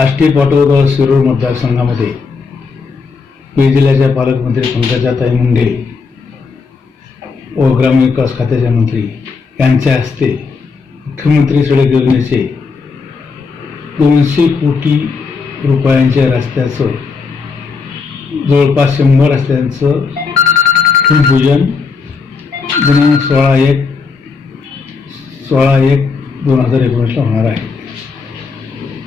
आष्टी पाटोदा शिरूर मतदारसंघामध्ये पुणे जिल्ह्याच्या पालकमंत्री पंकजाताई मुंडे व ग्रामविकास खात्याचे मंत्री यांच्या हस्ते मुख्यमंत्री सडक योजनेचे दोनशे कोटी रुपयांच्या रस्त्याचं जवळपास शंभर रस्त्यांचं भूमिपूजन दिनांक सोळा एक सोळा एक दोन हजार एकोणीसला होणार आहे.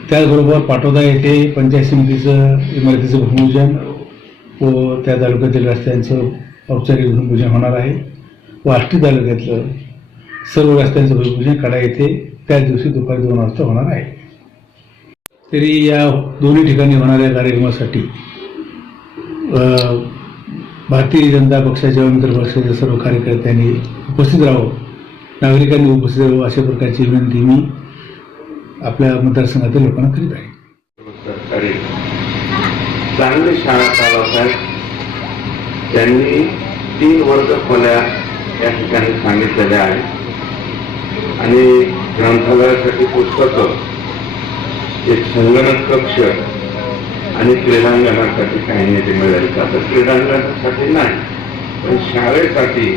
त्याचबरोबर पाटोदा येथे पंचायत समितीचं इमारतीचं भूमिपूजन व त्या तालुक्यातील रस्त्यांचं औपचारिक भूमिपूजन होणार आहे. व आष्टी तालुक्यातलं सर्व रस्त्यांचं भूमिपूजन कडा येथे त्याच दिवशी दुपारी दोन वाजता होणार आहे. तरी या दोन्ही ठिकाणी होणाऱ्या कार्यक्रमासाठी भारतीय जनता पक्षाच्या मित्र पक्षाच्या सर्व कार्यकर्त्यांनी उपस्थित राहावं. नागरिकांनी उपस्थित राहावं अशा प्रकारची विनंती मी आपल्या मतदारसंघातील लोकांना करीत आहे. चांगली शाळा चालवत त्यांनी तीन वर्ग खोल्या या ठिकाणी सांगितलेल्या आहेत. आणि ग्रंथालयासाठी पुस्तकं एक संगणक कक्ष आणि क्रीडांगणासाठी काही निधी मिळेल का? तर क्रीडांगणासाठी नाही पण शाळेसाठी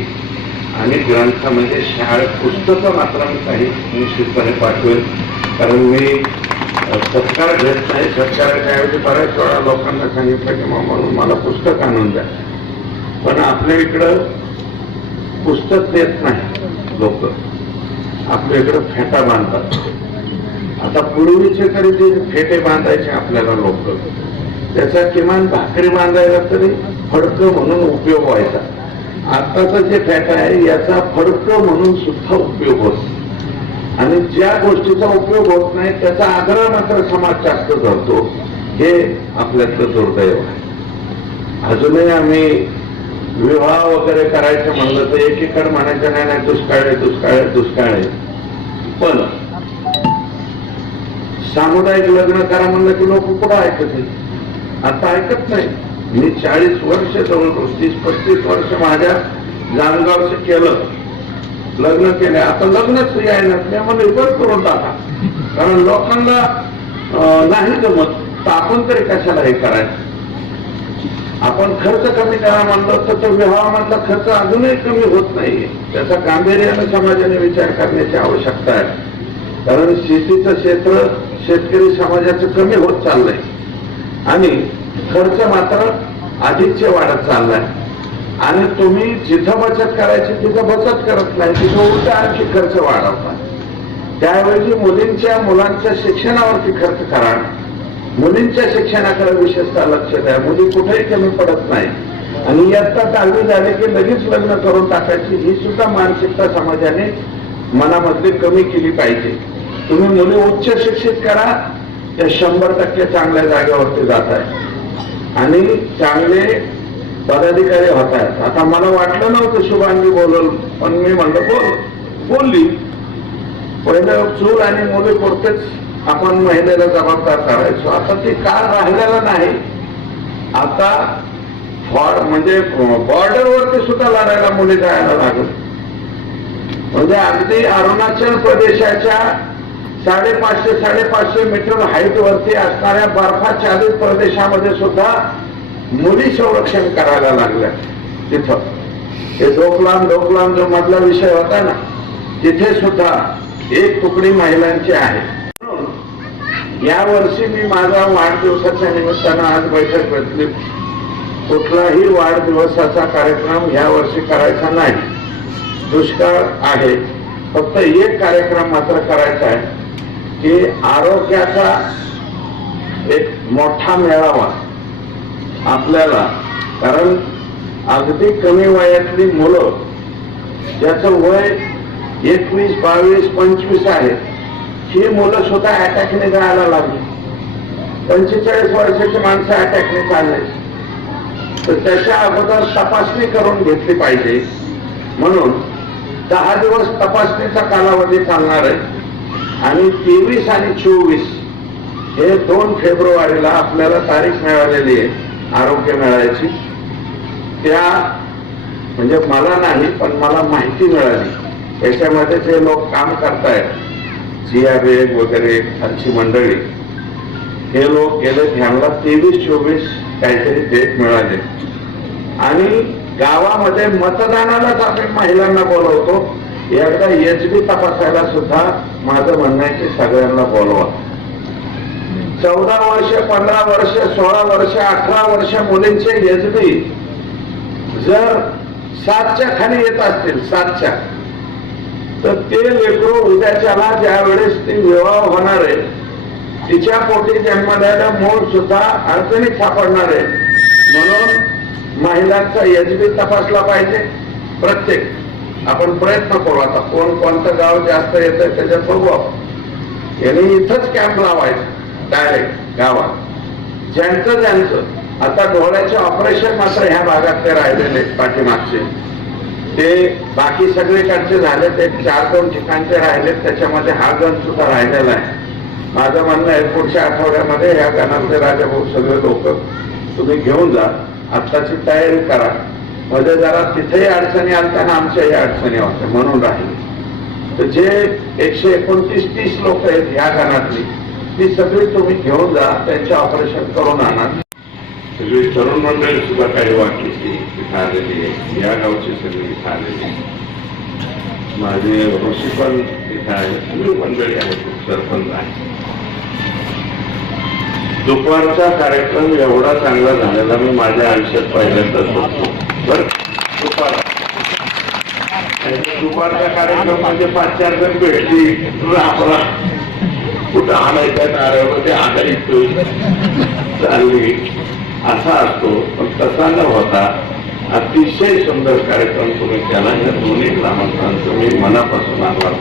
आणि ग्रंथ म्हणजे शाळेत पुस्तकं मात्र मी काही निश्चितपणे पाठवेल कारण मी सत्कार घेत नाही सत्काराच्या ऐवजी बऱ्याच वेळा लोकांना सांगितलं की मग म्हणून मला पुस्तक आणून द्या. पण आपल्या इकडं पुस्तक देत नाही लोक. आपल्या इकडं फेटा बांधतात. आता पूर्वीचे तरी जे फेटे बांधायचे आपल्याला लोक त्याचा किमान भाकरी बांधायला तरी फडकं म्हणून उपयोग व्हायचा. आत्ताचा जे फेटा आहे याचा फडकं म्हणून सुद्धा उपयोग होतो आणि ज्या गोष्टीचा उपयोग होत नाही त्याचा आग्रह मात्र समाज जास्त धरतो हे आपल्यातलं दुर्दैव आहे. अजूनही आम्ही विवाह वगैरे करायचं म्हणलं तर एकीकडे म्हणायचं नाही नाही दुष्काळ आहे दुष्काळ आहे दुष्काळ आहे. पण सामुदायिक लग्न करा म्हणलं की लोक कुठं ऐकत नाही आता ऐकत नाही. मी चाळीस वर्ष जवळ तीस पस्तीस वर्ष माझ्या जानगावचं केलं. लग्न केले आता लग्नच यायला नसल्यामुळे मला करून टाका कारण लोकांना नाही जमत तर आपण तरी कशाला हे करायचं? आपण खर्च कमी करा म्हणलं तर तो विवाहामधला खर्च अजूनही कमी होत नाहीये. त्याचा गांभीर्यानं समाजाने विचार करण्याची आवश्यकता आहे. कारण शेतीचं क्षेत्र शेतकरी समाजाचं कमी होत चाललंय. आणि खर्च मात्र अधिकचे वाढत चाललाय. आणि तुम्ही जिथं बचत करायची तिथं बचत करत नाही तिथं उलट आणखी खर्च वाढवता. त्याऐवजी मुलींच्या मुलांच्या शिक्षणावरती खर्च करा. मुलींच्या शिक्षणाकडे विशेषतः लक्ष द्या. मुली कुठेही कमी पडत नाही. आणि इयत्ता चालवी झाले की लगेच लग्न करून टाकायची ही सुद्धा मानसिकता समाजाने मनामध्ये कमी केली पाहिजे. तुम्ही मुली उच्च शिक्षित करा त्या शंभर टक्के चांगल्या जागेवरती जात आहे आणि चांगले पदाधिकारी होत आता मला वाटलं नव्हतं शुभांगी बोलल पण मी म्हणलं बोल बोलली. पहिलं चूल आणि मुली पुरतेच आपण महिलेला जबाबदार करायचो. आता ते का राहिलेलं नाही? आता फॉर म्हणजे बॉर्डरवरती सुद्धा लढायला मुली जायला लागल. म्हणजे अगदी अरुणाचल प्रदेशाच्या साडेपाचशे साडेपाचशे मीटर हाईट वरती असणाऱ्या बर्फाच्छादित प्रदेशामध्ये सुद्धा मुली संरक्षण करायला लागल्या. तिथं. हे डोकलाम डोकलाम जो मधला विषय होता ना तिथे सुद्धा एक तुकडी महिलांची आहे. म्हणून या वर्षी मी माझा वाढदिवसाच्या निमित्तानं आज बैठक घेतली. कुठलाही वाढदिवसाचा कार्यक्रम या वर्षी करायचा नाही. दुष्काळ आहे. फक्त एक कार्यक्रम मात्र करायचा आहे की आरोग्याचा एक मोठा मेळावा. आपल्याला. कारण अगदी कमी वयातली मुलं ज्याचं वय एकवीस बावीस पंचवीस आहे ही मुलं सुद्धा अटॅकने जायला लागली. पंचेचाळीस वर्षाची माणसं अटॅकने चालले. तर त्याच्या अगोदर तपासणी करून घेतली पाहिजे. म्हणून दहा दिवस तपासणीचा कालावधी चालणार आहे. आणि तेवीस आणि चोवीस हे दोन फेब्रुवारीला आपल्याला तारीख मिळालेली आहे. आरोग्य मिळायची. त्या म्हणजे मला नाही पण मला माहिती मिळाली. याच्यामध्ये जे लोक काम करतायत जिया बेग वगैरे खालची मंडळी हे लोक गेले ध्यानला तेवीस चोवीस काहीतरी डेट मिळाले. आणि गावामध्ये मतदानालाच आपण महिलांना बोलवतो. एकदा एच बी तपासायला सुद्धा माझं म्हणणं आहे की सगळ्यांना बोलवा. चौदा वर्ष पंधरा वर्ष सोळा वर्ष अठरा वर्ष मुलींचे एच बी जर सातच्या खाली येत असतील सातच्या तर ते लेकरू उद्याच्याला ज्या वेळेस ती विवाह होणार आहे तिच्या पोटी जन्मलेला मूळ सुद्धा अडचणीत सापडणार आहे. म्हणून महिलांचा यजबी तपासला पाहिजे प्रत्येक. आपण प्रयत्न करू आता कोण कोणतं गाव जास्त येत आहे त्याच्यात बघू आपण. यांनी इथंच कॅम्प लावायचं. डायरेक्ट गावात. ज्यांचं ज्यांचं आता डोळ्याचे ऑपरेशन मात्र ह्या भागातले राहिलेले आहेत पाठीमागचे. ते बाकी सगळीकडचे झाले ते चार दोन ठिकाणचे राहिलेत त्याच्यामध्ये हा गण सुद्धा राहिलेला आहे. माझं म्हणणं आहे पुढच्या आठवड्यामध्ये ह्या गणातले राजाभाऊ सगळे लोक तुम्ही घेऊन जा. आत्ताची तयारी करा. मध्ये जरा तिथेही अडचणी आलताना आमच्याही अडचणी होत्या म्हणून राहिले. तर जे एकशे एकोणतीस तीस लोक आहेत ह्या गणातली ती सगळी तुम्ही घेऊन जा त्यांचे ऑपरेशन करून आणा. सगळी तरुण मंडळी सुद्धा काही वाटली इथं आलेली आहे. या गावची सगळी इथं आलेली माझे ऋषी पण तिथे आहे. सगळी मंडळी आहेत सरपंच आहे. दुपारचा कार्यक्रम एवढा चांगला झालेला मी माझ्या आयुष्यात पहिल्यांदाच बघतो. बर. दुपार दुपारचा कार्यक्रम म्हणजे पाच चार जण भेटली तुला कुठं आणायचं ते आणायचो. चालली. असा असतो. पण तसा न होता अतिशय सुंदर कार्यक्रम तुम्ही केला. या दोन्ही ग्रामस्थांचं मी मनापासून आभार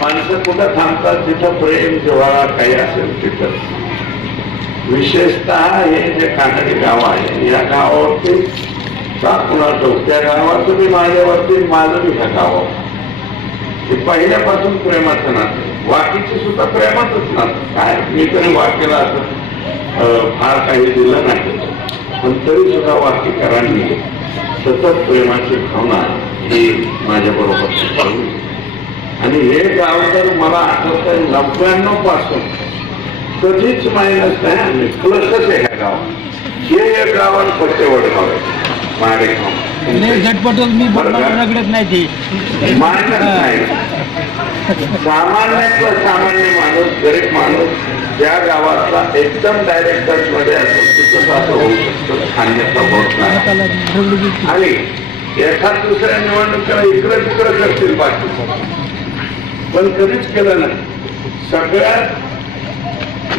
माणसं कुठं थांबतात? तिथं प्रेम जेव्हा काही असेल तिथं. विशेषतः हे जे कानडी गाव आहे या गावावरती का कुणाचं त्या गावात तुम्ही माझ्यावरती माझं मी ह्या गावावर ते पहिल्यापासून प्रेमाचं नातं. वाकीचे सुद्धा प्रेमाचंच नातं. काय मी तरी वाकीला असं फार काही दिलं नाही. पण तरी सुद्धा वाक्यकारांनी सतत प्रेमाची भावना ही माझ्या बरोबर आणि हे गाव तर मला आठवत आहे नव्याण्णवपासून कधीच मायनस नाही आणि प्लसच आहे ह्या गावात. हे या गावात पट्टेवड गाव आहे माडेगाव लय झटपटच मी? रगडत नाही ती. सामान्यातला सामान्य माणूस गरीब माणूस ज्या गावातला एकदम डायरेक्टमध्ये असतो तिथं असं होऊ शकतं. अन्यथा होत नाही. आणि एखाद दुसऱ्या निवडणुकीला इकडं तिकडं करतील बाकी. पण कधीच केलं नाही. सगळ्यात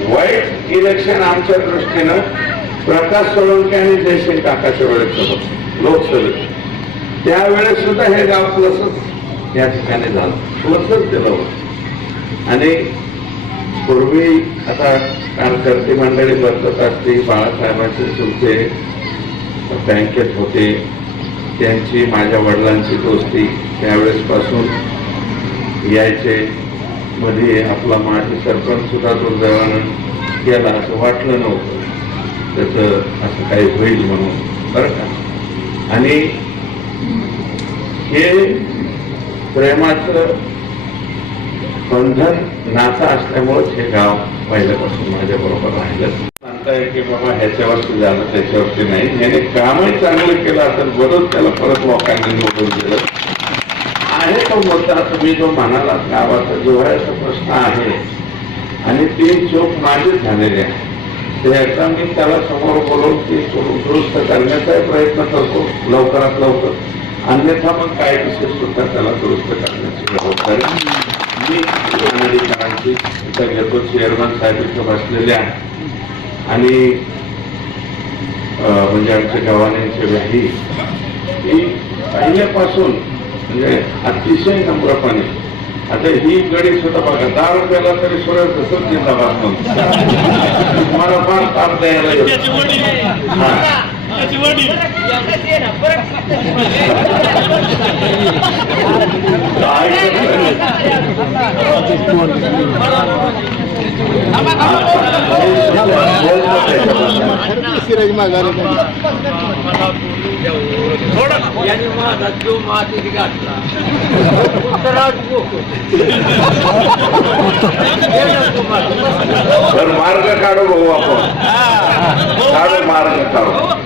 वाईट इलेक्शन आमच्या दृष्टीनं प्रकाश सोळंके आणि जयसिंग काकाच्या वेळेस होतं. लोकसभेत. त्यावेळेस सुद्धा हे गाव प्लसच या ठिकाणी झालं. प्लसच दिलं होतं. आणि पूर्वी आता कार्यकर्ते मंडळी बसत असते बाळासाहेबांचे सुलते बँकेत होते त्यांची माझ्या वडिलांची दोस्ती त्यावेळेसपासून यायचे. मध्ये आपला माजी सरपंच सुद्धा दुर्दैवानं गेला असं वाटलं नव्हतं. त्याचं असं काही होईल म्हणून. बरं का? आणि हे प्रेमाचं बंधन नाचा असल्यामुळेच हे गाव पहिल्यापासून माझ्या बरोबर राहिलं. सांगताय की बाबा ह्याच्यावरती झालं त्याच्यावरती नाही. याने कामही चांगलं केलं असेल बरंच त्याला परत लोकांनी निवडून दिलं. आहे तो मुद्दा तुम्ही जो म्हणाला गावाचा जिव्हाळ्याचा प्रश्न आहे. आणि ते चोख माझे झालेले आहे. त्याचा मी त्याला समोर बोलवून ती दुरुस्त करण्याचाही प्रयत्न करतो लवकरात लवकर. अन्यथा मग काय विषय सुद्धा त्याला दुरुस्त करण्याची जबाबदारी मी नागरिकांची इथं घेतो चेअरमन साहेब इथं बसलेले आहे आणि म्हणजे आमच्या गव्हाण्यांची व्याही ही पहिल्यापासून म्हणजे अतिशय नम्रपणे आता ही गडी सुद्धा बघा दहा रुपयाला तरी सुरेश तसंच जिंदाबाद म्हणतो मला फार ताप द्यायला येतो. हा. काय करताय? तर मार्ग काढू भाऊ आपण काढू मार्ग काढू हो.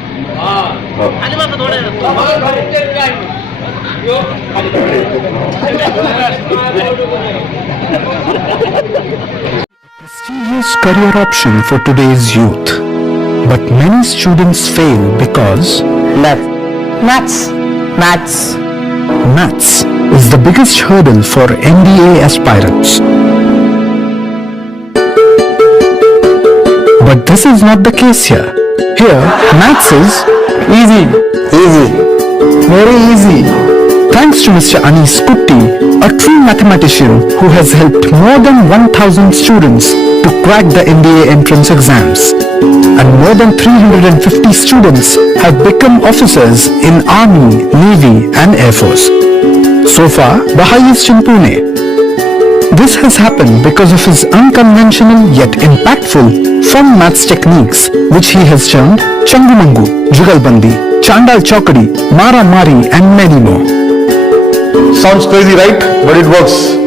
prestigious career option for today's youth. But many students fail because Math. Maths. Maths. maths is the biggest hurdle for NDA aspirants. But this is not the case here. Here, maths is easy. Easy. Very easy. Thanks to Mr. Anis Kutti, a true mathematician who has helped more than 1000 students to crack the NDA entrance exams. And more than 350 students have become officers in Army, Navy and Air Force. So far, the highest in Pune. This has happened because of his unconventional yet impactful fun maths techniques which he has termed Changumangu, Jugalbandi, Chandal Chokadi, Mara Mari and many more. Sounds crazy, right? But it works.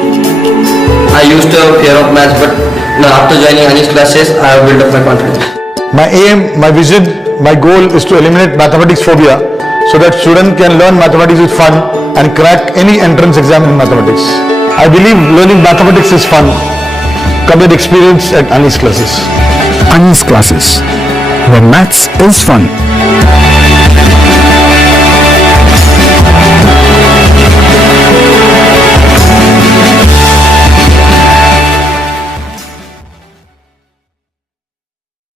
I used to have fear of maths, but now after joining Anish classes, I have built up my confidence. My aim, my vision, my goal is to eliminate mathematics phobia so that students can learn mathematics with fun and crack any entrance exam in mathematics. I believe learning mathematics is fun. Come and experience at Anis classes. Anis classes, where maths is fun.